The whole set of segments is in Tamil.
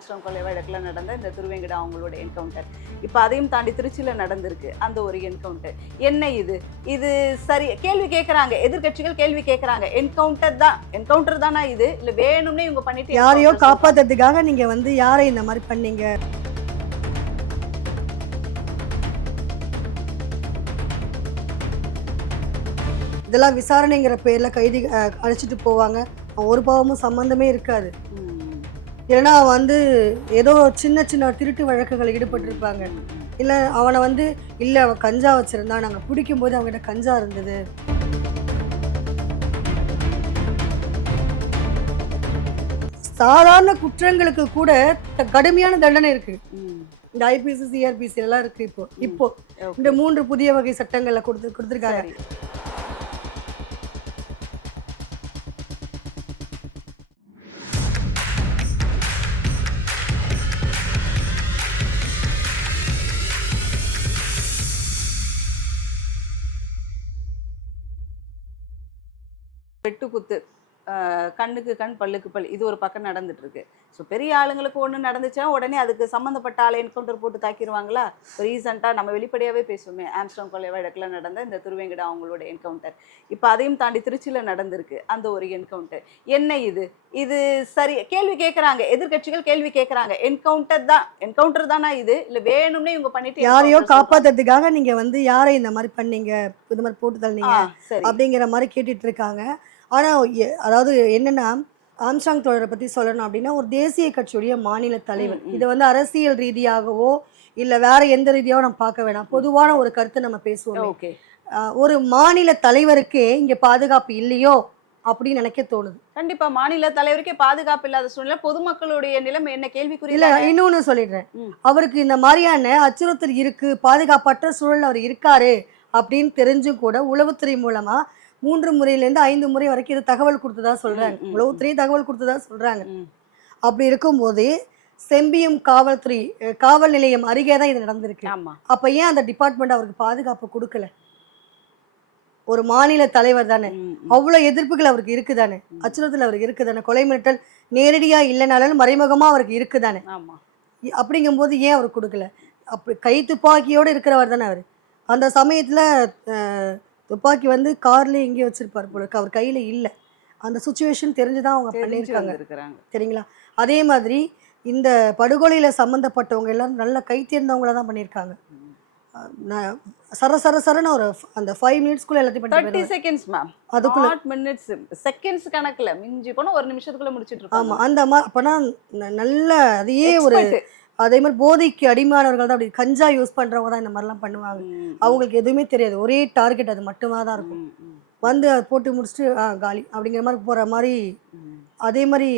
ஆம்ஸ்டாங் கொலை வழக்கில் நடந்த இந்த திருவேங்கடா அவங்களோட என்கவுண்டர் இப்போ அதையும் தாண்டி திருச்சியில் நடந்திருக்கு அந்த ஒரு என்கவுண்டர் என்ன இது? இது சரி கேள்வி கேட்குறாங்க எதிர்க்கட்சிகள் கேள்வி கேட்குறாங்க என்கவுண்டர் தான். என்கவுண்டர் தானா இது? இல்லை வேணும்னே இவங்க பண்ணிட்டு யாரையோ encounter காப்பாத்துறதுக்காக நீங்க வந்து யாரை இந்த மாதிரி பண்ணீங்க? இதெல்லாம் விசாரணைங்கிற பேர்ல கைதி அழைச்சிட்டு போவாங்க. ஒரு பாவமும் சம்பந்தமே இருக்காது. இல்லைன்னா வந்து ஏதோ சின்ன சின்ன திருட்டு வழக்குகள் ஈடுபட்டிருப்பாங்க. இல்லை அவனை வந்து இல்லை அவன் கஞ்சா வச்சிருந்தான் நாங்கள் பிடிக்கும்போது அவங்ககிட்ட கஞ்சா இருந்தது. சாதாரண குற்றங்களுக்கு கூட கடுமையான தண்டனை இருக்கு. இந்த ஐபிசி சிஆர்பிசி எல்லாம் இருக்கு இப்போ. இப்போ. இந்த மூன்று புதிய வகை சட்டங்களை கொடுத்து கொடுத்துருக்காங்க. சரி. வெட்டுக்குத்து ஆஹ் கண்ணுக்கு கண் பல்லுக்கு பல் இது ஒரு பக்கம் நடந்துட்டு இருக்கு ஸோ பெரிய ஆளுங்களுக்கு ஒன்று நடந்துச்சா உடனே அதுக்கு சம்மந்தப்பட்ட ஆளை என்கவுண்டர் போட்டு தாக்கிடுவாங்களா ரீசெண்டாக நம்ம வெளிப்படையாகவே பேசுவோமே ஆம்ஸ்டாங் கொலை வழக்கில் நடந்த இந்த திருவேங்கடா அவங்களோட என்கவுண்டர் இப்போ அதையும் தாண்டி திருச்சியில் நடந்திருக்கு அந்த ஒரு என்கவுண்டர் என்ன இது? இது சரி கேள்வி கேட்குறாங்க எதிர்க்கட்சிகள் கேள்வி கேட்குறாங்க என்கவுண்டர் தான் என்கவுண்டர் தானா இது? இல்லை வேணும்னே இவங்க பண்ணிட்டு யாரையோ encounter சொல்றாங்க. காப்பாத்துறதுக்காக நீங்க வந்து யாரை இந்த மாதிரி பண்ணீங்க இந்த மாதிரி போட்டு தள்ளீங்க அப்படிங்கிற மாதிரி கேட்டுட்டு இருக்காங்க. ஆனா எ- அதாவது என்னன்னா ஆம்ஸ்டாங் தோழரை பத்தி சொல்லணும் அப்படின்னா ஒரு தேசிய கட்சியுடைய மாநில தலைவர். இதை வந்து அரசியல் ரீதியாகவோ இல்ல வேற எந்த ரீதியாவோ நம்ம பார்க்க வேணாம். பொதுவான ஒரு கருத்தை நம்ம பேசுவோம். ஓகே. ஒரு மாநில தலைவருக்கே இங்க பாதுகாப்பு இல்லையோ அப்படின்னு நினைக்க தோணுது. கண்டிப்பா மாநில தலைவருக்கே பாதுகாப்பு இல்லாத சூழ்நிலை. பொதுமக்களுடைய நிலைமை என்ன? கேள்விக்குரிய இல்ல இன்னொன்னு சொல்லிடுறேன். அவருக்கு இந்த மாதிரியான அச்சுறுத்தல் இருக்கு பாதுகாப்பற்ற சூழல் அவர் இருக்காரு அப்படின்னு தெரிஞ்சும் கூட உளவுத்துறை மூலமா மூன்று முறையிலேருந்து ஐந்து முறை வரைக்கும் இது தகவல் கொடுத்ததா சொல்றாங்க. ம், ம், உளவுத்துறை தகவல் கொடுத்ததா சொல்றாங்க. ம். அப்படி இருக்கும்போது செம்பியம் காவல்துறை காவல் நிலையம் அருகே தான் இது நடந்திருக்கு. அப்ப ஏன் அந்த டிபார்ட்மெண்ட் அவருக்கு பாதுகாப்பு கொடுக்கல? ஒரு மாநில தலைவர் தானே. அவ்வளவு எதிர்ப்புகள் அவருக்கு இருக்குதானே? அச்சுறுத்தல் அவருக்கு இருக்குதானே? கொலை மிரட்டல் நேரடியா இல்லைனாலும் மறைமுகமா அவருக்கு இருக்குதானே? அப்படிங்கும்போது ஏன் அவர் கொடுக்கல? அப்படி கை துப்பாக்கியோட இருக்கிறவர் தானே அவர். அந்த சமயத்துல துப்பாக்கி வந்து கார்ல எங்கேயோ வச்சிருப்பார் போல அவர் கையில இல்ல. அந்த சுச்சுவேஷன் தெரிஞ்சுதான் அவங்க பண்ணியிருக்காங்க. சரிங்களா அதே மாதிரி இந்த படுகொலையில சம்மந்தப்பட்டவங்க எல்லாரும் நல்ல கை தேர்ந்தவங்கள தான் பண்ணியிருக்காங்க. நான் சர சர சரன்னு ஒரு அந்த ஃபைவ் மினிட்ஸ்க்குள்ள எல்லாத்தையும் தேர்ட்டி. செகண்ட்ஸ் மேம் அதுக்குள்ள மினிட்ஸ் செகண்ட்ஸ் கணக்குல மிஞ்சி போனா ஒரு நிமிஷத்துக்குள்ள முடிச்சிட்டு ஆமா இருப்பாங்க அந்த மாதிரி அப்பனா நல்ல அதையே ஒரு. அதே மாதிரி போதைக்கு அடிமையானவர்கள் தான் அப்படி கஞ்சா யூஸ் பண்றவங்க தான் இந்த மாதிரிலாம் பண்ணுவாங்க. அவங்களுக்கு எதுவுமே தெரியாது. ஒரே டார்கெட் அது மட்டுமா தான் இருக்கும். வந்து அதை போட்டு முடிச்சுட்டு காலி அப்படிங்கிற மாதிரி போற மாதிரி. அதே மாதிரி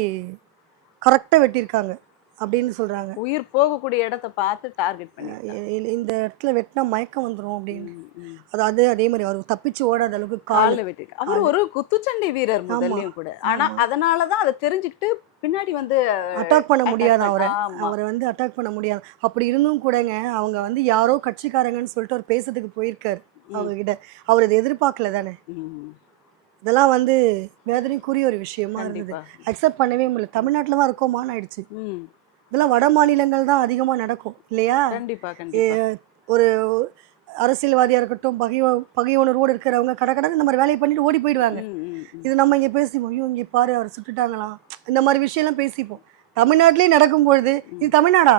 கரெக்டாக வெட்டியிருக்காங்க. அப்படின்னு சொல்றாங்க. உயிர் போகக்கூடிய இடத்த பார்த்து டார்கெட் பண்ணி இந்த இடத்துல வெட்டினா மயக்கம் வந்துடும் அப்படின்னு. அதாவது அதே மாதிரி அவர் தப்பிச்சு ஓடாத அளவுக்கு கால் கால்ல வெட்டிருக்கு. அவர் ஒரு குத்துச்சண்டை வீரர் முதல்லயும் கூட. ஆனா அதனாலதான் அதை தெரிஞ்சுக்கிட்டு பின்னாடி வந்து அட்டாக் பண்ண முடியாது அவரை. அவரை வந்து அட்டாக் பண்ண முடியாது. அப்படி இருந்தும் கூடங்க அவங்க வந்து யாரோ கட்சிக்காரங்கன்னு சொல்லிட்டு அவர் பேசுறதுக்கு போயிருக்காரு அவங்க கிட்ட அவர் இதை எதிர்பார்க்கல தானே? இதெல்லாம் வந்து வேதனைக்குரிய ஒரு விஷயமா இருந்தது. அக்செப்ட் பண்ணவே முடியல. தமிழ்நாட்டில் தான் இருக்கோமான்னு ஆயிடுச்சு. இதெல்லாம் வட மாநிலங்கள் தான் அதிகமாக நடக்கும் இல்லையா? ஒரு அரசியல்வாதியாக இருக்கட்டும் பகைவ பகை உணர்வோடு இருக்கிறவங்க கடை கடை இந்த மாதிரி வேலையை பண்ணிட்டு ஓடி போயிடுவாங்க. இது நம்ம இங்கே பேசிப்போம். ஐயோ இங்கே பாரு அவர் சுட்டுட்டாங்களாம் இந்த மாதிரி விஷயம்லாம் பேசிப்போம். தமிழ்நாட்டிலே நடக்கும் பொழுது இது தமிழ்நாடா.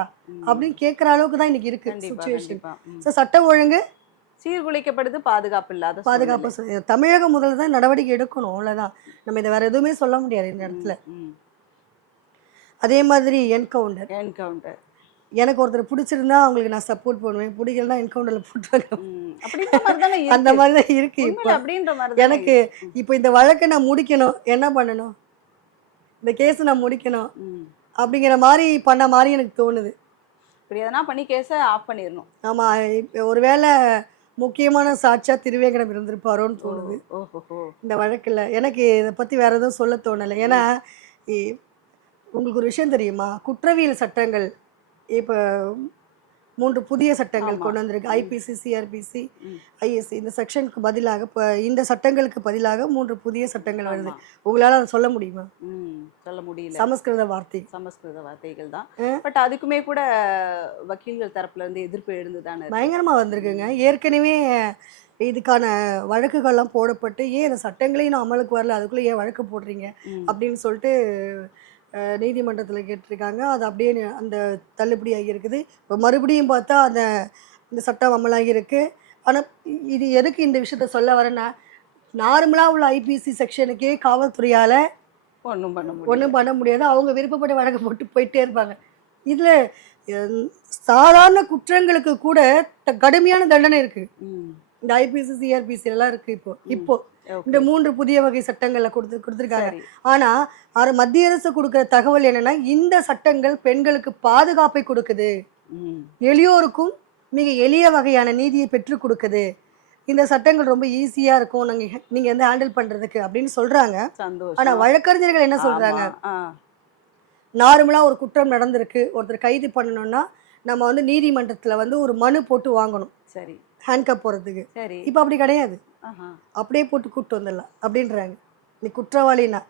அப்படின்னு கேட்குற அளவுக்கு தான் இன்னைக்கு இருக்கு சுச்சுவேஷன். ஸோ சட்டம் ஒழுங்கு சீர்குலைக்கப்படுது பாதுகாப்பு இல்லாத பாதுகாப்பு தமிழகம் முதல்ல தான் நடவடிக்கை எடுக்கணும் அவ்வளோதான் நம்ம இதை வேற எதுவுமே சொல்ல முடியாது இந்த இடத்துல. அதே மாதிரி என்கவுண்டர். என்கவுண்டர் எனக்கு ஒருத்தர் பிடிச்சிருந்தா அவங்களுக்கு நான் சப்போர்ட் பண்ணுவேன். பிடிக்கலனா என்கவுண்டரில் போட்டுருவாங்க அந்த. மாதிரி தான் இருக்கு இப்போ. அப்படின்ற மாதிரி எனக்கு. இப்போ இந்த வழக்கை நான் முடிக்கணும். என்ன பண்ணணும்? இந்த கேஸ் நான் முடிக்கணும். அப்படிங்கிற மாதிரி பண்ண மாதிரி எனக்கு தோணுது. இப்படி எதனா பண்ணி கேஸை ஆஃப் பண்ணிடணும். ஆமா. இப்போ ஒருவேளை முக்கியமான சாட்சியா திருவேங்கடம் இருந்திருப்பாரோன்னு தோணுது. இந்த வழக்குல. எனக்கு இதை பத்தி வேற எதுவும் சொல்ல தோணலை. ஏன்னா உங்களுக்கு ஒரு விஷயம் தெரியுமா குற்றவியல் சட்டங்கள் இப்போ மூன்று புதிய சட்டங்கள். கொண்டு வந்திருக்கு ஐபிசி சிஆர்பிசி. ஐஎஸ்சி இந்த செக்ஷனுக்கு பதிலாக இப்போ இந்த சட்டங்களுக்கு பதிலாக மூன்று புதிய சட்டங்கள் வருது. உங்களால அதை சொல்ல முடியுமா சொல்ல முடியல சமஸ்கிருத வார்த்தை சமஸ்கிருத வார்த்தைகள் தான். பட் அதுக்குமே கூட வக்கீல்கள் தரப்புல இருந்து எதிர்ப்பு எழுந்துதானே இருக்கு. பயங்கரமா வந்திருக்குங்க ஏற்கனவே இதுக்கான வழக்குகள்லாம் போடப்பட்டு ஏன் இந்த சட்டங்களே இன்னும் அமலுக்கு வரல அதுக்குள்ள ஏன் வழக்கு போடுறீங்க. அப்படின்னு சொல்லிட்டு நீதிமன்றத்துல கேட்டிருக்காங்க. அது அப்படியே அந்த தள்ளுபடி ஆகியிருக்குது. இப்போ மறுபடியும் பார்த்தா அந்த இந்த சட்டம் அமலாகி ஆனால் இது எதுக்கு இந்த விஷயத்த சொல்ல வரேன்னா நார்மலாக உள்ள ஐபிசி செக்ஷனுக்கே காவல்துறையால் ஒண்ணும் பண்ண ஒன்றும் பண்ண முடியாது. அவங்க விருப்பப்பட்ட வழக்கு போட்டு போயிட்டே இருப்பாங்க. இதில் சாதாரண குற்றங்களுக்கு கூட கடுமையான தண்டனை இருக்கு. இந்த ஐபிசி சிஆர்பிசி எல்லாம் இருக்கு இப்போ. இப்போ இந்த மூன்று புதிய வகை சட்டங்கள்ல கொடுத்து கொடுத்துருக்காங்க. ஆனா அது மத்திய அரசு கொடுக்குற தகவல் என்னன்னா இந்த சட்டங்கள் பெண்களுக்கு பாதுகாப்பை கொடுக்குது. எளியோருக்கும் மிக எளிய வகையான நீதியை பெற்றுக் கொடுக்குது. இந்த சட்டங்கள் ரொம்ப ஈஸியா இருக்கும். நாங்க நீங்க வந்து ஹேண்டில் பண்றதுக்கு அப்படின்னு சொல்றாங்க. ஆனா வழக்கறிஞர்கள் என்ன சொல்றாங்க. நார்மலா ஒரு குற்றம் நடந்திருக்கு. ஒருத்தர் கைது பண்ணணும்னா நம்ம வந்து நீதிமன்றத்துல வந்து ஒரு மனு போட்டு வாங்கணும். சரி. ஹேண்ட்கப் போறதுக்கு சரி. இப்போ அப்படி கிடையாது. அப்படியே போட்டு கூப்பிட்டு வந்துடலாம் அப்படின்றாங்க. நீ குற்றவாளினா.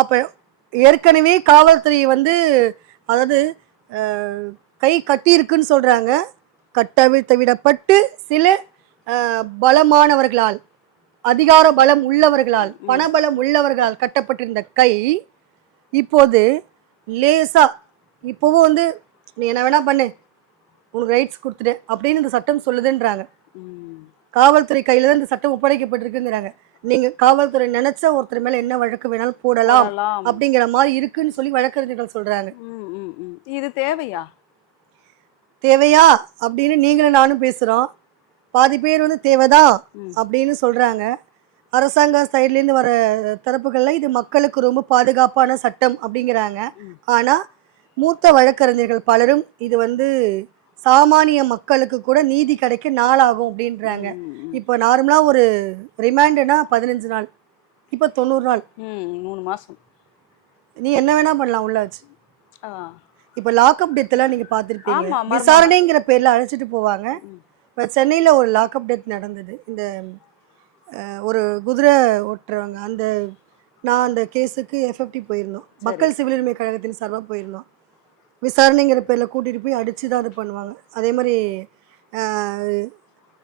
அப்போ ஏற்கனவே காவல்துறை வந்து அதாவது கை கட்டியிருக்குன்னு சொல்றாங்க. கட்டவிழ்த்து விடப்பட்டு சில பலமானவர்களால் அதிகார பலம் உள்ளவர்களால் பணபலம் உள்ளவர்களால் கட்டப்பட்டிருந்த கை இப்போது லேசா இப்போவும் வந்து நீ என்ன வேணா பண்ணு. உனக்கு ரைட்ஸ் கொடுத்துடு அப்படின்னு இந்த சட்டம் சொல்லுதுன்றாங்க. காவல்துறை கையில தான் இந்த சட்டம் ஒப்படைக்கப்பட்டிருக்குங்கிறாங்க நீங்க காவல்துறை நினைச்ச ஒருத்தர் மேல என்ன வழக்கு வேணாலும் போடலாம். அப்படிங்கிற மாதிரி இருக்குன்னு சொல்லி வழக்கறிஞர்கள் சொல்றாங்க. இது தேவையா தேவையா அப்படின்னு நீங்களும் நானும் பேசுறோம் பாதி பேர் வந்து தேவைதான். அப்படின்னு சொல்றாங்க அரசாங்க சைட்லேருந்து வர தரப்புகள்ல இது மக்களுக்கு ரொம்ப பாதுகாப்பான சட்டம் அப்படிங்கிறாங்க ம். ஆனா மூத்த வழக்கறிஞர்கள் பலரும் இது வந்து சாமானிய மக்களுக்கு கூட நீதி கிடைக்க நாளாகும் அப்படின்றாங்க. இப்போ நார்மலாக ஒரு ரிமாண்டுனா பதினஞ்சு நாள் இப்போ தொண்ணூறு நாள். மூணு மாசம். நீ என்ன வேணா பண்ணலாம் உள்ள வச்சு. இப்போ லாக்அப் டெத்லாம் நீங்கள் பார்த்துருப்பீங்க. விசாரணைங்கிற பேரில் அழைச்சிட்டு போவாங்க. இப்போ சென்னையில் ஒரு லாக்அப் டெத் நடந்தது. இந்த ஒரு குதிரை ஓட்டுறவங்க அந்த நான் அந்த கேஸுக்கு எஃப்எஃப்டி போயிருந்தோம். மக்கள் சிவில் உரிமை கழகத்தின் சார்பாக போயிருந்தோம். விசாரணைங்கிற பேரில் கூட்டிகிட்டு போய் அடித்து தான் அது பண்ணுவாங்க. அதே மாதிரி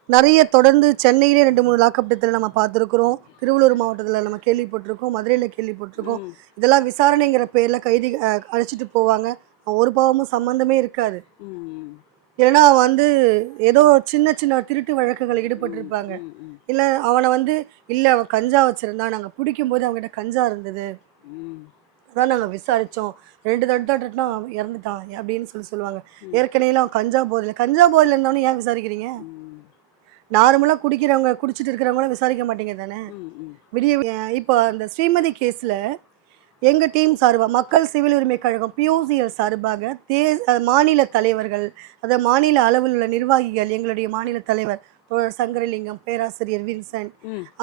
நிறைய தொடர்ந்து சென்னையிலே ரெண்டு மூணு லாக்அப் டெத்தில் நம்ம பார்த்துருக்குறோம். திருவள்ளூர் மாவட்டத்தில் நம்ம கேள்விப்பட்டிருக்கோம் மதுரையில் கேள்விப்பட்டிருக்கோம். இதெல்லாம் விசாரணைங்கிற பேரில் கைதி அழைச்சிட்டு போவாங்க. அவன் ஒரு பாவமும் சம்மந்தமே இருக்காது. அவன் வந்து ஏதோ சின்ன சின்ன திருட்டு வழக்குகள் ஈடுபட்டிருப்பாங்க. இல்லை அவனை வந்து இல்லை அவன் கஞ்சா வச்சுருந்தான். நாங்கள் பிடிக்கும்போது அவங்ககிட்ட கஞ்சா இருந்தது. அதான் நாங்கள் விசாரித்தோம் ரெண்டு தட்டு தட்டுனா இறந்துட்டான் அப்படின்னு சொல்லி சொல்லுவாங்க. ஏற்கனவே அவன் கஞ்சா போதில் கஞ்சா போதில் இருந்தவனே ஏன் விசாரிக்கிறீங்க? நார்மலாக குடிக்கிறவங்க குடிச்சிட்டு இருக்கிறவங்கள விசாரிக்க மாட்டீங்க தானே. விடிய இப்போ அந்த ஸ்ரீமதி கேஸில் எங்கள் டீம் சார்பாக மக்கள் சிவில் உரிமை கழகம் பியூசிஎல் சார்பாக தே மாநில தலைவர்கள் அதை மாநில அளவில் உள்ள நிர்வாகிகள் எங்களுடைய மாநில தலைவர் தோழர் சங்கரலிங்கம் பேராசிரியர் வின்சென்ட்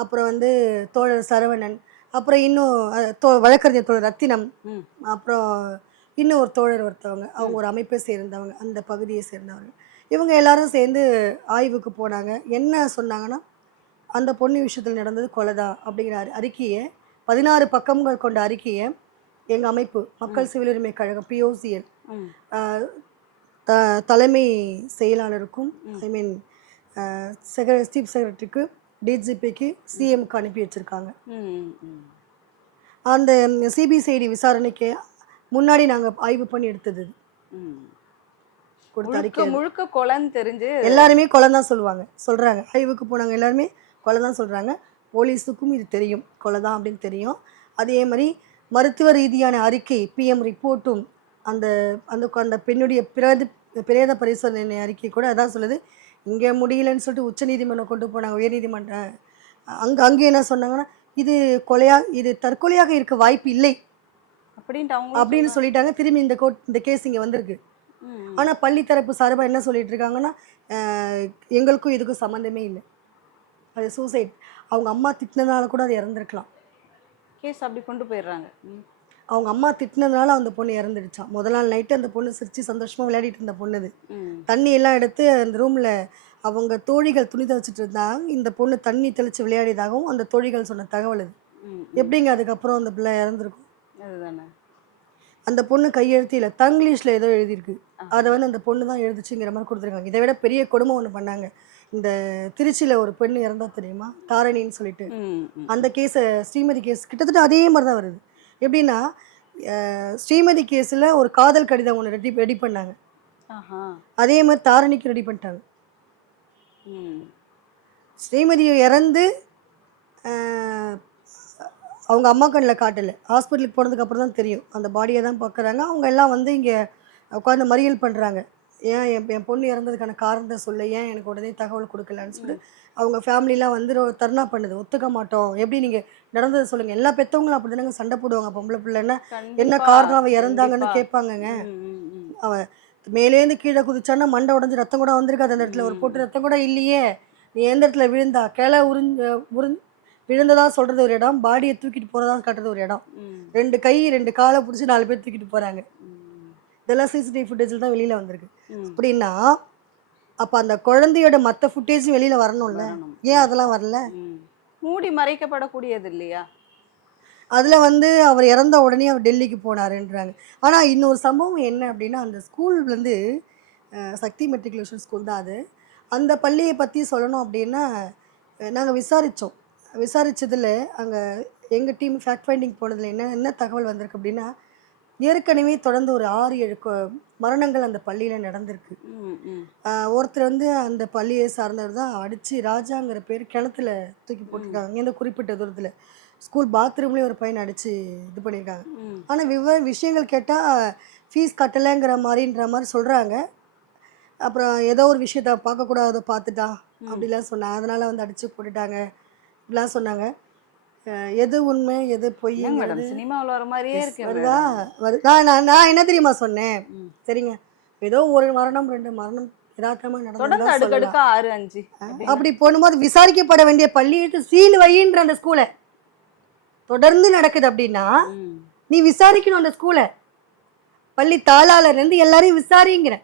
அப்புறம் வந்து தோழர் சரவணன் அப்புறம் இன்னும் தோ வழக்கறிஞர் தோழர் ரத்தினம். அப்புறம் இன்னும் ஒரு தோழர் ஒருத்தவங்க அவங்க ஒரு அமைப்பை சேர்ந்தவங்க அந்த பகுதியை சேர்ந்தவங்க இவங்க எல்லாரும் சேர்ந்து ஆய்வுக்கு போனாங்க என்ன சொன்னாங்கன்னா அந்த பொண்ணு விஷயத்தில் நடந்தது கொலைதான் அப்படிங்கிற அறி- அறிக்கையை பதினாறு பக்கங்கள் கொண்ட அறிக்கையை எங்கள் அமைப்பு மக்கள் சிவில் உரிமை கழகம் பிஓசிஎல். த தலைமை செயலாளருக்கும். ஐ மீன் செக்ர சீஃப் செக்ரட்டரிக்கு டிஜிபிக்கு சிஎம்க்கு அனுப்பி வச்சுருக்காங்க. அந்த சிபிசிஐடி விசாரணைக்கு முன்னாடி நாங்கள் ஆய்வு பண்ணி எடுத்தது. கொடுத்த முழுக்க அறிக்கை. முழுக்க கொலைன்னு தெரிஞ்சு எல்லாருமே கொலை தான் சொல்லுவாங்க. சொல்கிறாங்க ஆய்வுக்கு போனவங்க எல்லாருமே கொலை தான் சொல்கிறாங்க போலீஸுக்கும் இது தெரியும். கொலை தான் அப்படின்னு தெரியும். அதே மாதிரி மருத்துவ ரீதியான அறிக்கை பிஎம் ரிப்போர்ட்டும் அந்த அந்த அந்த பெண்ணுடைய பிரேத பிரேத பரிசோதனை அறிக்கை கூட அதான் சொல்லுது. இங்கே முடியலன்னு சொல்லிட்டு உச்சநீதிமன்றம் கொண்டு போனாங்க உயர்நீதிமன்றம் அங்கே அங்கே என்ன சொன்னாங்கன்னா இது கொலையா இது தற்கொலையாக இருக்க வாய்ப்பு இல்லை. அப்படின்ட்டு அப்படின்னு சொல்லிட்டாங்க. திரும்பி இந்த கோர்ட் இந்த கேஸ் இங்கே வந்திருக்கு. ஆனால் பள்ளி தரப்பு சார்பாக என்ன சொல்லிட்டு இருக்காங்கன்னா எங்களுக்கும் இதுக்கும் சம்மந்தமே இல்லை. அது சூசைட். அவங்க அம்மா திட்டினதால கூட அது இறந்துருக்கலாம். கேஸ் அப்படி கொண்டு போயிடுறாங்க. அவங்க அம்மா திட்டினதுனால அந்த பொண்ணு இறந்துடுச்சான் முதல் நாள் நைட்டு அந்த பொண்ணு சிரிச்சு சந்தோஷமா விளையாடிட்டு இருந்த பொண்ணு. தண்ணி எல்லாம் எடுத்து அந்த ரூம்ல அவங்க தோழிகள் துணி துவைச்சிட்டு இருந்தாங்க. இந்த பொண்ணு தண்ணி தெளிச்சு விளையாடியதாகவும் அந்த தோழிகள் சொன்ன தகவல் இது. எப்படிங்க அதுக்கப்புறம் அந்த பிள்ளை இறந்துருக்கும்? அந்த பொண்ணு கையெழுத்து இல்லை தங்கிலீஷ்ல ஏதோ எழுதியிருக்கு. அதை வந்து அந்த பொண்ணு தான் எழுதிச்சுங்கிற மாதிரி கொடுத்துருக்காங்க. இதை விட பெரிய கொடுமை ஒன்று பண்ணாங்க. இந்த திருச்சியில ஒரு பெண்ணு இறந்தா தெரியுமா? தாரணின்னு சொல்லிட்டு. அந்த கேஸை ஸ்ரீமதி கேஸ் கிட்டத்தட்ட அதே மாதிரி தான் வருது. எப்படின்னா ஸ்ரீமதி கேஸில் ஒரு காதல் கடிதம் ஒன்று ரெடி ரெடி பண்ணாங்க. அதே மாதிரி தாரணிக்கு ரெடி பண்ணிட்டாங்க. ம். ஸ்ரீமதி இறந்து அவங்க அம்மா கண்ணில் காட்டலை. ஹாஸ்பிட்டலுக்கு போனதுக்கு அப்புறம் தான் தெரியும். அந்த பாடியை தான் பார்க்குறாங்க. அவங்க எல்லாம் வந்து இங்கே உட்காந்து மறியல் பண்ணுறாங்க ஏன் என் என் பொண்ணு இறந்ததுக்கான காரணத்தை சொல்ல ஏன் எனக்கு உடனே தகவல் கொடுக்கலன்னு சொல்லிட்டு அவங்க ஃபேமிலிலாம் வந்து தர்ணா பண்ணுது. ஒத்துக்க மாட்டோம். எப்படி நீங்கள் நடந்ததை சொல்லுங்கள் எல்லா பெற்றவங்களும் அப்படி தானங்க சண்டை போடுவாங்க. பொம்பளை பிள்ளைன்னா என்ன காரணம் அவ இறந்தாங்கன்னு. கேட்பாங்கங்க. ம், ம், ம். அவ மேலேருந்து கீழே குதிச்சான்னா மண்டை உடஞ்சி ரத்தம் கூட வந்திருக்காது. அந்த இடத்துல ஒரு பொட்டு ரத்தம் கூட இல்லையே. நீ எந்த இடத்துல விழுந்தா? கிளை உறிஞ்ச உறிஞ் விழுந்ததா சொல்றது ஒரு இடம். பாடியை தூக்கிட்டு போறதா காட்டுறது ஒரு இடம். ரெண்டு கை ரெண்டு காலை பிடிச்சி நாலு பேர் தூக்கிட்டு போறாங்க. ம். இதெல்லாம் சிசிடிவி ஃபுட்டேஜில் தான் வெளியில வந்திருக்கு. அப்படின்னா அப்ப அந்த குழந்தையோட மற்ற ஃபுட்டேஜும் வெளியில வரணும்ல? வரணும். ஏன் அதெல்லாம் வரல. மூடி மறைக்கப்படக்கூடியது இல்லையா? அதுல வந்து அவர் இறந்த உடனே அவர் டெல்லிக்கு போனாருன்றாங்க. ஆனா இன்னொரு சம்பவம் என்ன அப்படின்னா அந்த ஸ்கூல் வந்து சக்தி மெட்ரிகுலேஷன் ஸ்கூல் தான் அது. அந்த பள்ளியை பற்றி சொல்லணும் அப்படின்னா நாங்கள் விசாரித்தோம் விசாரித்ததில் அங்கே எங்கள் டீம் ஃபேக்ட் ஃபைண்டிங் போனதில் என்ன என்ன தகவல் வந்திருக்கு அப்படின்னா ஏற்கனவே தொடர்ந்து ஒரு ஆறு ஏழு மரணங்கள் அந்த பள்ளியில் நடந்திருக்கு. ஒருத்தர் வந்து அந்த பள்ளியை சார்ந்தவர் தான் அடித்து ராஜாங்கிற பேர் கிணத்துல தூக்கி போட்டிருக்காங்க. இங்கேருந்து குறிப்பிட்ட தூரத்தில். ஸ்கூல் பாத்ரூம்லேயே ஒரு பையனை அடித்து இது பண்ணியிருக்காங்க. ஆனால் விவ விஷயங்கள் கேட்டால் ஃபீஸ் கட்டலைங்கிற மாதிரின்ற மாதிரி சொல்கிறாங்க அப்புறம் ஏதோ ஒரு விஷயத்த பார்க்கக்கூடாத பார்த்துட்டா அப்படிலாம் சொன்னாங்க. அதனால் வந்து அடித்து போட்டுட்டாங்க. இப்படிலாம் சொன்னாங்க. எது உண்மை எது பொய் மேடம் சினிமாவில் வர மாதிரியே இருக்கு வருதா? வருது. நான் நான் என்ன தெரியுமா சொன்னேன். சரிங்க. ஏதோ ஒரு மரணம் ரெண்டு மரணம் யதார்த்தமாக. அடுக்கடுக்கா ஆறு அஞ்சு அப்படி- போகும்போது விசாரிக்கப்பட வேண்டிய பள்ளியிட்டு சீல் வைன்ற அந்த ஸ்கூலை. தொடர்ந்து நடக்குது அப்படின்னா. நீ விசாரிக்கணும் அந்த ஸ்கூலை. பள்ளி தாளாளர் இருந்து எல்லாரையும் விசாரிங்கிற.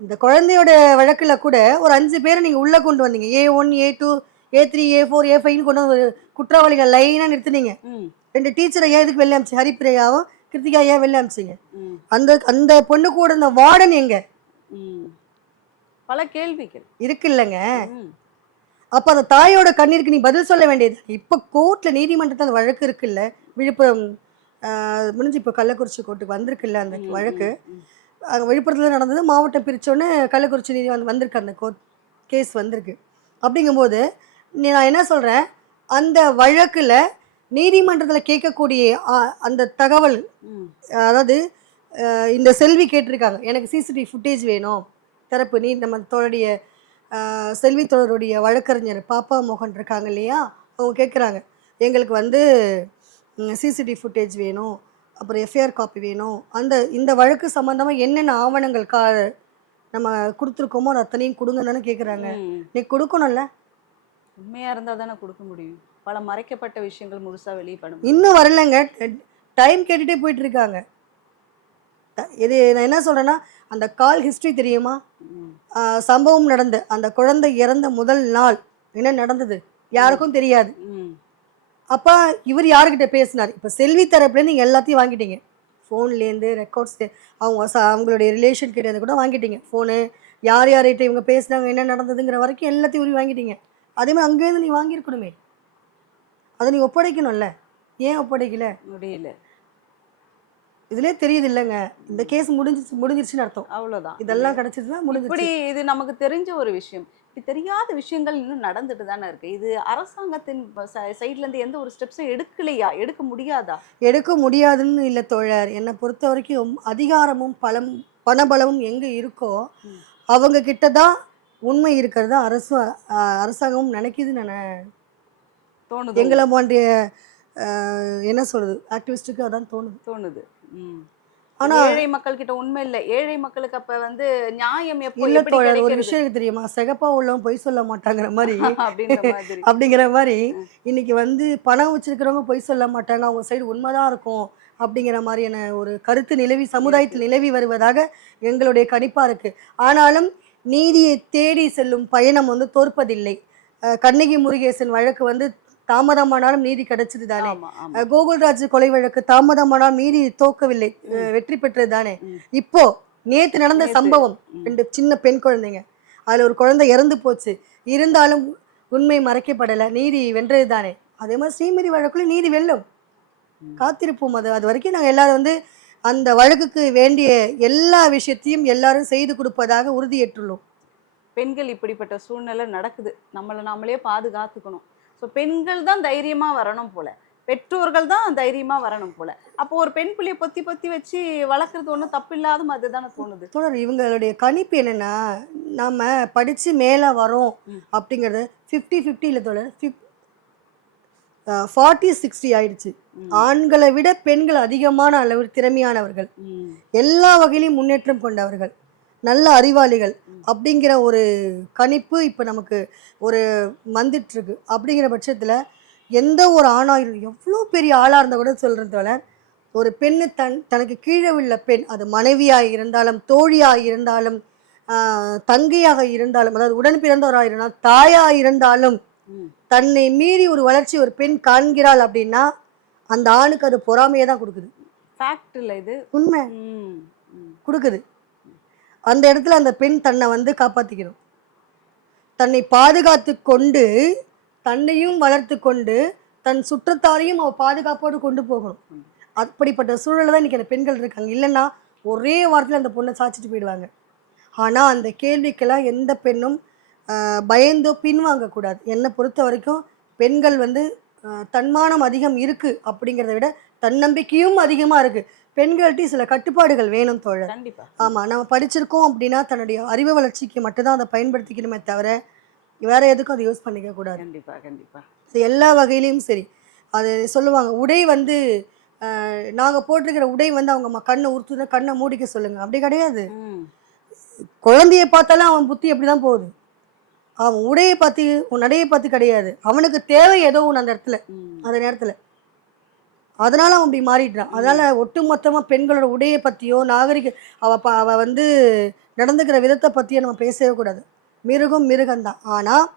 இந்த குழந்தையோட வழக்குல கூட ஒரு அஞ்சு பேரை நீங்க உள்ள கொண்டு வந்தீங்க. A one A two A three A four A ஃபைவ்னு கொண்டு வந்து குற்றவாளிகள் லைனா நிறுத்துனீங்க. ரெண்டு டீச்சரை ஏன் இதுக்கு வெளில அமிச்சு? ஹரிப்பிரியாவும் கிருத்திகா ஏன் வெளில அமிச்சிங்க. அந்த அந்த பொண்ணு கூட இந்த வார்டன் எங்க. பல கேள்விகள். இருக்கு இல்லைங்க. அப்ப அந்த தாயோட கண்ணீருக்கு நீ பதில் சொல்ல வேண்டியது. இப்ப கோர்ட்ல நீதிமன்றத்துல அந்த வழக்கு இருக்குல்ல? விழுப்புரம் முடிஞ்சு இப்போ கள்ளக்குறிச்சி கோர்ட்டுக்கு வந்திருக்குல்ல அந்த வழக்கு? விழுப்புரத்தில் நடந்தது மாவட்டம் பிரித்தோன்னே கள்ளக்குறிச்சி நீதி வந்து வந்திருக்கு அந்த கோர்ட் கேஸ் வந்திருக்கு. அப்படிங்கும்போது நான் என்ன சொல்கிறேன் அந்த வழக்கில் நீதிமன்றத்தில் கேட்கக்கூடிய அந்த தகவல். அதாவது இந்த செல்வி கேட்டிருக்காங்க. எனக்கு சிசிடிவி ஃபுட்டேஜ் வேணும். தரப்பு நீ நம்ம தோழடைய அஹ், செல்வி தோழருடைய வழக்கறிஞர் பாப்பா மோகன் இருக்காங்க இல்லையா? அவங்க கேட்குறாங்க. எங்களுக்கு வந்து சிசிடிவி ஃபுட்டேஜ் வேணும். அப்புறம் எஃப்ஐஆர் காப்பி வேணும். அந்த இந்த வழக்கு சம்மந்தமாக என்னென்ன ஆவணங்கள் கா நம்ம கொடுத்துருக்கோமோ அது அத்தனையும் கொடுங்க தானே கேட்குறாங்க. நீ கொடுக்கணும்ல? உண்மையா இருந்தா தானே கொடுக்க முடியும். பல மறைக்கப்பட்ட விஷயங்கள் முழுசா வெளியே பண்ண. இன்னும் வரலைங்க. டைம் கேட்டுட்டே போயிட்டு இருக்காங்க இது நான் என்ன சொல்றேன்னா அந்த கால் ஹிஸ்டரி தெரியுமா? சம்பவம் நடந்த அந்த குழந்தை இறந்த முதல் நாள் என்ன நடந்தது? யாருக்கும் தெரியாது. அப்ப இவர் யாருக்கிட்ட பேசினார்? இப்போ செல்வி தரப்புலேருந்து நீங்கள் எல்லாத்தையும் வாங்கிட்டீங்க. ஃபோன்லேருந்து ரெக்கார்ட்ஸ் அவங்க அவங்களுடைய ரிலேஷன் கிட்ட கூட வாங்கிட்டீங்க. ஃபோனு யார் யார்கிட்ட இவங்க பேசுனாங்க என்ன நடந்ததுங்கிற வரைக்கும் எல்லாத்தையும் உருவி வாங்கிட்டீங்க. அதே மாதிரி அங்கேருந்து நீ வாங்கியிருக்கணுமே. அதை நீ ஒப்படைக்கணும்ல. ஏன் ஒப்படைக்கல? முடியல. இதுலயே தெரியுது இல்லைங்க இந்த கேஸ் முடிஞ்சிச்சு முடிஞ்சிருச்சுன்னு அர்த்தம். அவ்வளவுதான். இதெல்லாம் கிடைச்சதுன்னா இப்படி முடிஞ்சிச்சு இது நமக்கு தெரிஞ்ச ஒரு விஷயம். இப்படி தெரியாத விஷயங்கள் இன்னும் நடந்துட்டு தானே இருக்கு. இது அரசாங்கத்தின் சைட்ல இருந்து எந்த ஒரு ஸ்டெப்ஸும் எடுக்கலையா? எடுக்க முடியாதா? எடுக்க முடியாதுன்னு இல்லை தோழர். என்னை பொறுத்த வரைக்கும் அதிகாரமும் பலம் பணபலமும் எங்கே இருக்கோ. அவங்க கிட்ட தான் உண்மை இருக்கிறதா அரசு அரசாங்கமும் நினைக்குதுன்னு நான் தோணுது. எங்களை போன்ற என்ன சொல்றது ஆக்டிவிஸ்ட்டுக்கு அதான் தோணுது. தோணுது. ம். ஆனா ஏழை மக்கள் கிட்ட உண்மை இல்ல. ஏழை மக்களுக்கு அப்ப வந்து நியாயம் எப்போ ஒரு விஷயம் தெரியுமா? சிகப்பா உள்ளவன் பொய் சொல்ல மாட்டாங்கிற மாதிரி. அப்படிங்கிற மாதிரி இன்னைக்கு வந்து பணம் வச்சிருக்கிறவங்க பொய் சொல்ல மாட்டாங்க. அவங்க சைடு உண்மைதான் இருக்கும். அப்படிங்கிற மாதிரியான ஒரு கருத்து நிலவி சமுதாயத்தில் நிலவி வருவதாக எங்களுடைய கணிப்பாக இருக்கு. ஆனாலும் நீதியை தேடி செல்லும் பயணம் வந்து தோற்பதில்லை. கண்ணகி முருகேசன் வழக்கு வந்து தாமதமானாலும் நீதி கிடைச்சது தானே? கோகுல்ராஜ் கொலை வழக்கு தாமதமானால் நீதி தோக்கவில்லை. வெற்றி பெற்றது தானே. இப்போ நேத்து நடந்த. சம்பவம். ரெண்டு சின்ன பெண் குழந்தைங்க. அதுல ஒரு குழந்தை இறந்து போச்சு. இருந்தாலும் உண்மை மறைக்கப்படலை. நீதி வென்றது தானே? அதே மாதிரி ஸ்ரீமதி வழக்குல நீதி வெல்லும். காத்திருப்போம். அது அது வரைக்கும் நாங்கள் எல்லாரும் வந்து அந்த வழக்குக்கு வேண்டிய எல்லா விஷயத்தையும் எல்லாரும் செய்து கொடுப்பதாக உறுதியேற்றுள்ளோம். பெண்கள் இப்படிப்பட்ட சூழ்நிலை நடக்குது. நம்மளை நாமளே பாதுகாத்துக்கணும். ஸோ பெண்கள் தான் தைரியமா வரணும் போல. பெற்றோர்கள் தான் தைரியமா வரணும் போல. அப்போ ஒரு பெண் பிள்ளைய பொத்தி பொத்தி வச்சு வளர்க்குறது ஒன்றும் தப்பு இல்லாத மாதிரி தானே தோணுது. தொடர் இவங்களுடைய கணிப்பு என்னன்னா நாம படிச்சு மேலே வரோம். அப்படிங்கிறது ஃபிஃப்டி ஃபிஃப்டியில் தொடர் ஃபிஃப் ஃபார்ட்டி சிக்ஸ்டி ஆயிடுச்சு. ஆண்களை விட பெண்கள் அதிகமான அளவு திறமையானவர்கள். எல்லா வகையிலும் முன்னேற்றம் கொண்டவர்கள் நல்ல அறிவாளிகள். அப்படிங்கிற ஒரு கணிப்பு இப்போ நமக்கு ஒரு வந்துட்டு இருக்கு அப்படிங்கிற பட்சத்தில் எந்த ஒரு ஆணாயிரம் எவ்வளோ பெரிய ஆளாக இருந்தால் கூட சொல்கிறதோட ஒரு பெண்ணு தன் தனக்கு கீழே உள்ள பெண் அது மனைவியாக இருந்தாலும் தோழியாக இருந்தாலும் தங்கையாக இருந்தாலும் அதாவது உடன் பிறந்தவராக இருந்தாலும் தாயாக இருந்தாலும். தன்னை மீறி ஒரு வளர்ச்சி ஒரு பெண் காண்கிறாள் அப்படின்னா அந்த ஆணுக்கு அது பொறாமையை தான் கொடுக்குது. ஃபேக்ட் இல்லை இது. உண்மை. கொடுக்குது. அந்த இடத்துல அந்த பெண் தன்னை வந்து காப்பாற்றிக்கணும் தன்னை பாதுகாத்து கொண்டு தன்னையும் வளர்த்து கொண்டு தன் சுற்றத்தாரையும் அவ பாதுகாப்போடு கொண்டு போகணும். அப்படிப்பட்ட சூழல்ல தான் இன்னைக்கு அந்த பெண்கள் இருக்காங்க. இல்லைன்னா ஒரே வாரத்தில் அந்த பொண்ணை சாச்சிட்டு போயிடுவாங்க. ஆனால் அந்த கேள்விக்கெல்லாம் எந்த பெண்ணும் பயந்தோ பின்வாங்கக்கூடாது. என்னை பொறுத்த வரைக்கும் பெண்கள் வந்து தன்மானம் அதிகம் இருக்குது அப்படிங்கிறத விட தன்னம்பிக்கையும் அதிகமாக இருக்குது பெண்கள்கிட்ட சில கட்டுப்பாடுகள் வேணும் தோழர். ஆமாம் நம்ம படிச்சிருக்கோம் அப்படின்னா தன்னுடைய அறிவு வளர்ச்சிக்கு மட்டும்தான் அதை பயன்படுத்திக்கணுமே தவிர வேற எதுக்கும் அதை யூஸ் பண்ணிக்க கூடாது. கண்டிப்பா கண்டிப்பா. இது எல்லா வகையிலையும் சரி. அது சொல்லுவாங்க உடை வந்து நாங்கள் போட்டிருக்கிற உடை வந்து அவங்க கண்ணை உறுத்துனா கண்ணை மூடிக்க சொல்லுங்க. அப்படி கிடையாது. குழந்தைய பார்த்தாலும் அவன் புத்தி அப்படி தான் போகுது. அவன் உடையை பார்த்து உன் நடையை பார்த்து கிடையாது. அவனுக்கு தேவை ஏதோ ஒன்று அந்த இடத்துல. அந்த நேரத்தில். அதனால அவன் இப்படி மாறிடுறான். அதனால ஒட்டுமொத்தமாக பெண்களோட உடையை பற்றியோ நாகரிக அவ ப அவ வந்து நடந்துக்கிற விதத்தை பற்றியோ நம்ம பேசவே கூடாது. மிருகம் மிருகம்தான். ஆனால்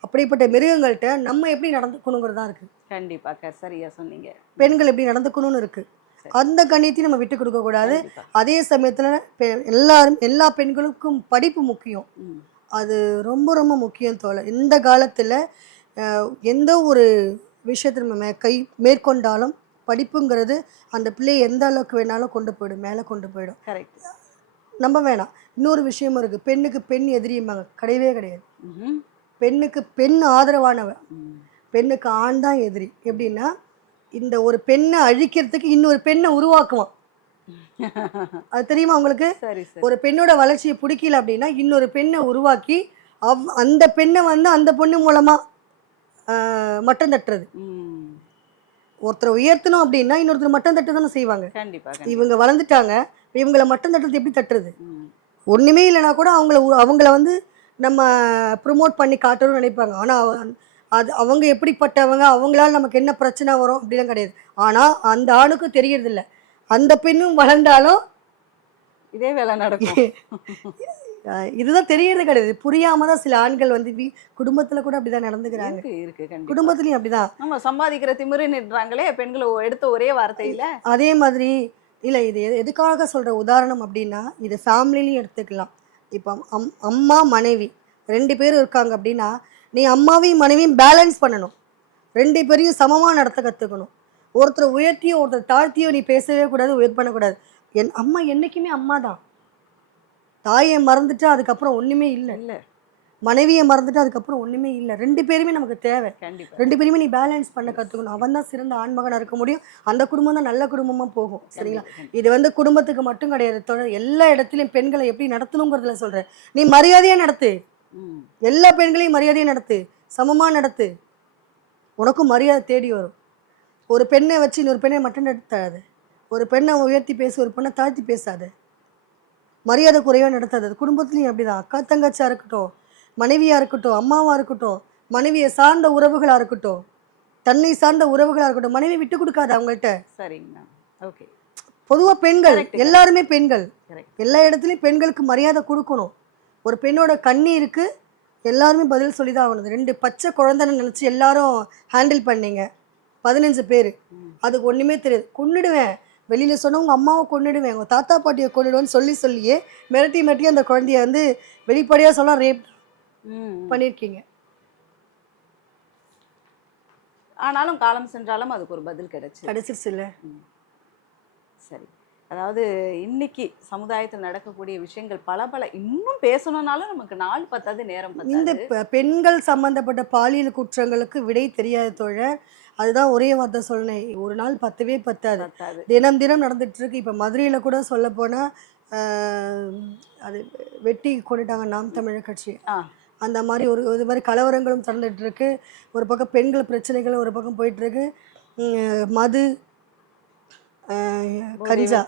அப்படிப்பட்ட மிருகங்கள்கிட்ட நம்ம எப்படி நடந்துக்கணுங்கிறது தான் இருக்குது கண்டிப்பா க- சரியா சொன்னீங்க. பெண்கள் எப்படி நடந்துக்கணும்னு இருக்குது அந்த கண்ணியத்தையும் நம்ம விட்டு கொடுக்கக்கூடாது. அதே சமயத்தில் எல்லாரும் எல்லா பெண்களுக்கும் படிப்பு முக்கியம். அது ரொம்ப ரொம்ப முக்கியம் தோழர் இந்த காலத்தில் எந்த ஒரு விஷயத்தை நம்ம கை மேற்கொண்டாலும் படிப்புங்கிறது அந்த பிள்ளையை எந்த அளவுக்கு வேணாலும் கொண்டு போயிடும் மேலே கொண்டு போயிடும். கரெக்ட். நம்ப வேணாம். இன்னொரு விஷயமும் இருக்குது பெண்ணுக்கு பெண் எதிரிம்பாங்க கிடையவே கிடையாது. பெண்ணுக்கு பெண் ஆதரவானவ ம். பெண்ணுக்கு ஆண் தான் எதிரி. எப்படின்னா இந்த ஒரு பெண்ணை அழிக்கிறதுக்கு இன்னொரு பெண்ணை உருவாக்குவான். அது தெரியுமா உங்களுக்கு? ஒரு பெண்ணோட வளர்ச்சியை பிடிக்கல அப்படின்னா இன்னொரு பெண்ணை உருவாக்கி அவ் அந்த பெண்ணை வந்து அந்த பொண்ணு மூலமா ஆஹ், மட்டம் தட்டுறது. ஒருத்தரை உயர்த்தணும் அப்படின்னா இன்னொருத்தர் மட்டம் தட்டு தானே செய்வாங்க. இவங்க வளர்ந்துட்டாங்க இவங்களை மட்டம் தட்டுறது எப்படி தட்டுறது? ம். ஒண்ணுமே இல்லைனா கூட அவங்கள அவங்கள வந்து நம்ம ப்ரொமோட் பண்ணி காட்டணும்னு நினைப்பாங்க. ஆனால் அது அவங்க எப்படிப்பட்டவங்க அவங்களால நமக்கு என்ன பிரச்சனை வரும் அப்படிலாம் கிடையாது. ஆனால் அந்த ஆணுக்கும் தெரியறதில்ல. அந்த பெண்ணும் வளர்ந்தாலும் இதே வேலை நடக்கும். இதுதான் தெரியறது கிடையாது. புரியாம தான் சில ஆண்கள் வந்து குடும்பத்துல கூட அப்படிதான் நடந்துக்கிறாங்க. இருக்கு குடும்பத்துலயும் அப்படிதான். நம்ம சம்பாதிக்கிற திமிரு நின்றாங்களே பெண்களை எடுத்த ஒரே வார்த்தையில. அதே மாதிரி இல்லை இது எது- எதுக்காக சொல்ற உதாரணம் அப்படின்னா இது ஃபேமிலிலையும் எடுத்துக்கலாம். இப்போ அம் அம்மா மனைவி ரெண்டு பேரும் இருக்காங்க அப்படின்னா நீ அம்மாவையும் மனைவியும் பேலன்ஸ் பண்ணணும். ரெண்டு பேரையும் சமமாக நடத்த கற்றுக்கணும் ஒருத்தர் உயர்த்தியோ ஒருத்தர் தாழ்த்தியோ நீ பேசவே கூடாது உயர் பண்ணக்கூடாது. என் அம்மா என்றைக்குமே அம்மா தான் தாயை மறந்துட்டா அதுக்கப்புறம் ஒன்றுமே இல்லை. இல்ல. மனைவியை மறந்துட்டு அதுக்கப்புறம் ஒன்றுமே இல்லை. ரெண்டு பேருமே நமக்கு தேவை. கண்டிப்பா. ரெண்டு பேருமே நீ பேலன்ஸ் பண்ண கற்றுக்கணும் அவன் தான் சிறந்த ஆண்மகனாக இருக்க முடியும். அந்த குடும்பம் தான் நல்ல குடும்பமாக போகும். சரிங்களா. இது வந்து குடும்பத்துக்கு மட்டும் கிடையாது. எல்லா இடத்துலையும் பெண்களை எப்படி நடத்தணுங்கிறதுல சொல்கிறேன் நீ மரியாதையாக நடத்து. எல்லா பெண்களையும் மரியாதையாக நடத்து. சமமாக நடத்து. உனக்கும் மரியாதை தேடி வரும். ஒரு பெண்ணை வச்சு இன்னொரு பெண்ணை மட்டும் நடத்தாது. ஒரு பெண்ணை உயர்த்தி பேசு ஒரு பெண்ணை தாழ்த்தி பேசாது. மரியாதை குறைவாக நடத்தாது. குடும்பத்துலேயும் அப்படிதான். அக்கா தங்கச்சியாக இருக்கட்டும் மனைவியாக இருக்கட்டும் அம்மாவாக இருக்கட்டும் மனைவியை சார்ந்த உறவுகளாக இருக்கட்டும் தன்னை சார்ந்த உறவுகளாக இருக்கட்டும் மனைவி விட்டு கொடுக்காது அவங்கள்ட்ட. சரிங்க மேம். ஓகே. பொதுவா பெண்கள். எல்லாருமே பெண்கள். எல்லா இடத்துலயும் பெண்களுக்கு மரியாதை கொடுக்கணும். ஒரு பெண்ணோட கண்ணீருக்கு எல்லாருமே பதில் சொல்லி தான் ஆகணும். ரெண்டு பச்சை குழந்தைன்னு நினச்சி எல்லாரும் ஹேண்டில் பண்ணீங்க. பதினஞ்சு பேர். அதுக்கு ஒன்றுமே தெரியாது. கொன்னுடுவேன். வெளியில் சொன்ன உங்கள் அம்மாவை கொன்னுடுவேன். உங்கள் தாத்தா பாட்டியை கொன்னுடுவேன்னு சொல்லி சொல்லியே மிரட்டி மிரட்டி அந்த குழந்தைய வந்து வெளிப்படையாக சொல்ல ரேப். பண்ணியிருக்கீங்க ஆனாலும் காலம் சென்றாலும் அதுக்கு ஒரு பதில் கிடைச்சு கிடச்சிருச்சு இல்லை சரி. அதாவது இன்னைக்கு சமுதாயத்தில் நடக்கக்கூடிய விஷயங்கள் பல பல இன்னும் பேசணும்னாலும் நமக்கு நாள் பத்தாது நேரம் இந்த பெண்கள் சம்பந்தப்பட்ட பாலியல் குற்றங்களுக்கு விடை தெரியாத தோழர் அதுதான் ஒரே வார்த்தை சொன்னேன் ஒரு நாள் பத்தவே பத்தாது. தினம் தினம் நடந்துட்டு இருக்கு. இப்போ மதுரையில் கூட சொல்ல போனால் அது வெட்டி கொண்டுட்டாங்க நாம் தமிழர் கட்சி. அந்த மாதிரி ஒரு இது மாதிரி கலவரங்களும் நடந்துட்டு இருக்கு. ஒரு பக்கம் பெண்கள் பிரச்சனைகளும் ஒரு பக்கம் போயிட்டு இருக்கு. மது கஞ்சா.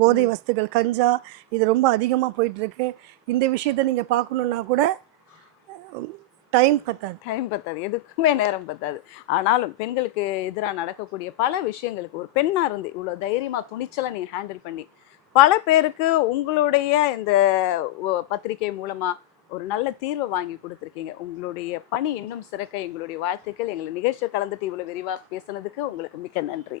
போதை வஸ்துகள் கஞ்சா இது ரொம்ப அதிகமாக போயிட்டு இருக்கு இந்த விஷயத்த நீங்கள் பார்க்கணுன்னா கூட டைம் பத்தாது. டைம் பத்தாது. எதுக்குமே நேரம் பத்தாது. ஆனாலும் பெண்களுக்கு எதிராக நடக்கக்கூடிய பல விஷயங்களுக்கு ஒரு பெண்ணா இருந்து இவ்வளோ தைரியமா துணிச்சலை நீங்க ஹேண்டில் பண்ணி பல பேருக்கு உங்களுடைய இந்த பத்திரிகை மூலமா ஒரு நல்ல தீர்வை வாங்கி கொடுத்துருக்கீங்க. உங்களுடைய பணி இன்னும் சிறக்க எங்களுடைய வாழ்த்துக்கள். எங்களை நிகழ்ச்சியை கலந்துட்டு இவ்வளோ விரிவாக பேசுனதுக்கு உங்களுக்கு மிக்க நன்றி.